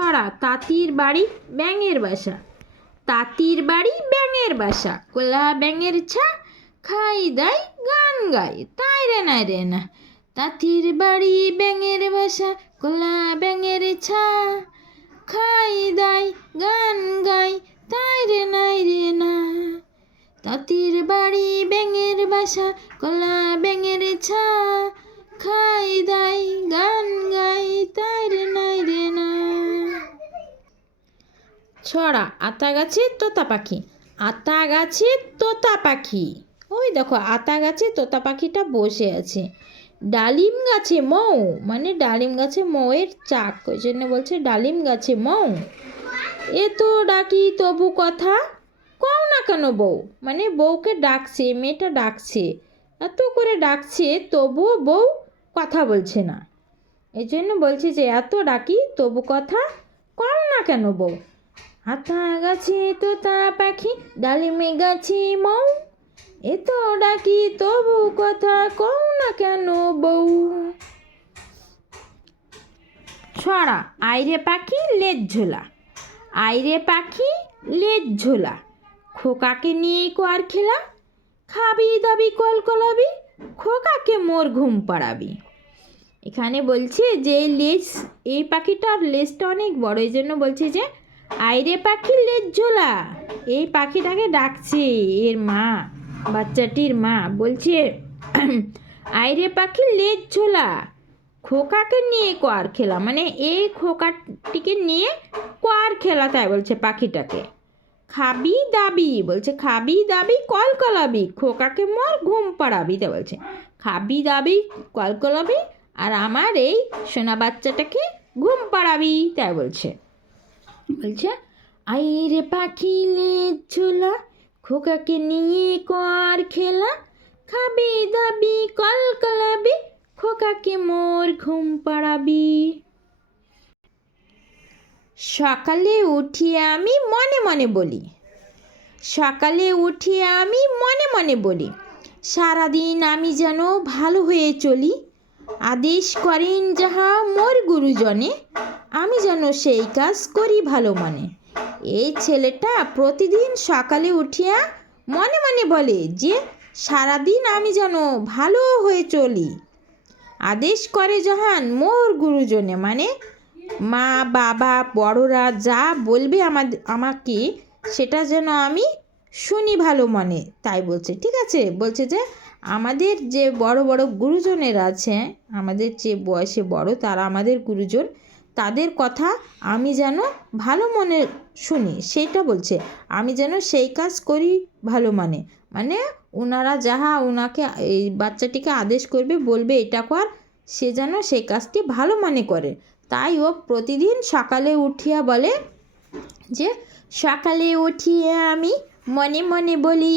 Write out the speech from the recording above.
ছড়া তাঁতির বাড়ি ব্যাঙের বাসা। তাঁতির বাড়ি ব্যাঙের বাসা, কোলা ব্যাঙের ছা, খাই দাই গান গাই তাই রে না রে না। তাঁতির বাড়ি ব্যাঙের বাসা, কোলা ব্যাঙের ছা, খাই দাই গান গাই তাই রে নাই রে না। তাঁতির বাড়ি ব্যাঙের বাসা, কোলা ব্যাঙের ছা, খাই দাই গান গাই তাই রে নাই রে না। ছড়া আতা গাছে তোতা পাখি। আতা গাছে তোতা পাখি, ওই দেখো আতা গাছে তোতা পাখিটা বসে আছে। ডালিম গাছে মৌ, মানে ডালিম গাছে মৌয়ের চাক, ওই জন্য বলছে ডালিম গাছে মৌ। এ তো ডাকি তবু কথা কও না কেন বউ, মানে বউকে ডাকছে, মেয়েটা ডাকছে, এত করে ডাকছে তবুও বউ কথা বলছে না। এই জন্য বলছে যে এত ডাকি তবু কথা কও না কেন বউ। আতা গাছে তোতা পাখি, ডালিমে গাছে মৌ, এ তো ডাকি তবু কথা কও না কেন বউ। ছড়া আইরে পাখি লেজ ঝোলা। আইরে পাখি লেজ ঝোলা, খোকাকে নিয়ে কোয়ার খেলা, খাবি দাবি কলকলাবি, খোকাকে মোর ঘুম পাড়াবি। এখানে বলছে যে লেজ, এই পাখিটার লেজটা অনেক বড়, এই জন্য বলছে যে আইরে পাখি লেজ ঝোলা। এই পাখিটাকে ডাকছে এর মা, বাচ্চাটির মা বলছে আইরে পাখি লেজ ঝোলা, খোকাকে নিয়ে কোয়ার খেলা, মানে এই খোকাটিকে নিয়ে কোয়ার খেলা, তাই বলছে পাখিটাকে। খাবি দাবি, বলছে খাবি দাবি কলকলাবি, খোকাকে মোর ঘুম পাড়াবি, তাই বলছে খাবি দাবি কলকলাবি, আর আমার এই সোনা বাচ্চাটাকে ঘুম পাড়াবি, তাই বলছে। বলছে আইরে পাখি লেজ ঝোলা, খোকাকে নিয়ে কোয়ার খেলা, খাবি দাবি কলকলাবি, খোকাকে মোর ঘুম পাড়াবি। সকালে উঠিয়ে আমি মনে মনে বলি। সকালে উঠিয়ে আমি মনে মনে বলি, সারাদিন আমি যেন ভালো হয়ে চলি, আদেশ করেন যাহা মোর গুরুজনে, আমি যেন সেই কাজ করি ভালো মনে। এই ছেলেটা প্রতিদিন সকালে উঠিয়া মনে মনে বলে যে সারাদিন আমি যেন ভালো হয়ে চলি, আদেশ করে যাহান মোর গুরুজনে, মানে মা বাবা বড়রা যা বলবে আমাকে সেটা যেন আমি শুনি ভালো মনে, তাই বলছে। ঠিক আছে, বলছে যে আমাদের যে বড় বড় গুরুজনেরা আছে, আমাদের যে বয়সে বড় তারা আমাদের গুরুজন, তাদের কথা আমি যেন ভালো মনে শুনি, সেইটা বলছে। আমি যেন সেই কাজ করি ভালো মানে, মানে ওনারা যাহা ওনাকে এই বাচ্চাটিকে আদেশ করবে, বলবে এটা কর, সে যেন সেই কাজটি ভালো মনে করে। তাই ও প্রতিদিন সকালে উঠিয়া বলে যে সকালে উঠিয়ে আমি মনে মনে বলি,